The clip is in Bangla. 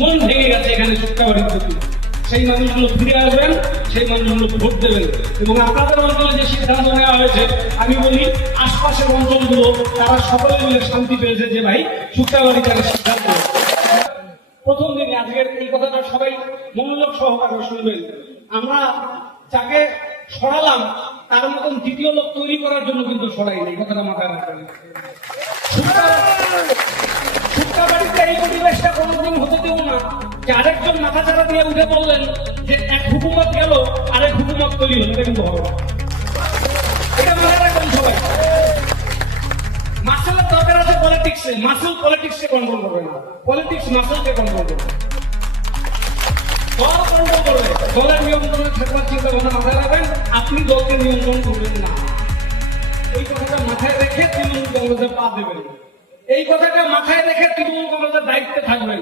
মন ভেঙে গেছে এখানে শুক্তাবাড়ির প্রতি, সেই মানুষগুলো ফিরে আসবেন, সেই মানুষগুলো ভোট দেবেন। এবং আপনাদের অঞ্চলে যে সিদ্ধান্ত নেওয়া হয়েছে, আমি বলি আশপাশের অঞ্চলগুলো তারা সকলে মিলে শান্তি পেয়েছে যে ভাই শুক্তাবাড়ি তারা সিদ্ধান্ত। প্রথম দিনে আজকের এই কথাটা সবাই মনোযোগ সহকারে শুনবেন। আমরা যাকে সরালাম তার মতন দ্বিতীয় লোক তৈরি করার জন্য কিন্তু সরাই এই কথাটা মাথায় রাখবেন। শুক্তাবাড়িতে এই পরিবেশটা কোনোদিন হতে দেব না যে আরেকজন মাথা চারা দিয়ে উঠে বললেন যে এক হুকুমত গেল আরেক হুকুমত তৈরি হলো, এটা কিন্তু হবে না। এটা মাথায় রাখবেন সবাই। মাসেলের দরকার আছে পলিটিক্সে, মাসেল পলিটিক্সকে কন্ট্রোল করবে না, পলিটিক্স মাসেলকে কন্ট্রোল করবে। দল কন্ট্রোল করবে, দলের নিয়ন্ত্রণে থাকবার চিন্তা ভাবনা মাথায় রাখবেন, আপনি দলকে নিয়ন্ত্রণ করবেন না। এই কথাটা মাথায় রেখে তৃণমূল কংগ্রেসে পা দেবেন, এই কথাটা মাথায় রেখে তৃণমূল কংগ্রেসের দায়িত্বে থাকবেন।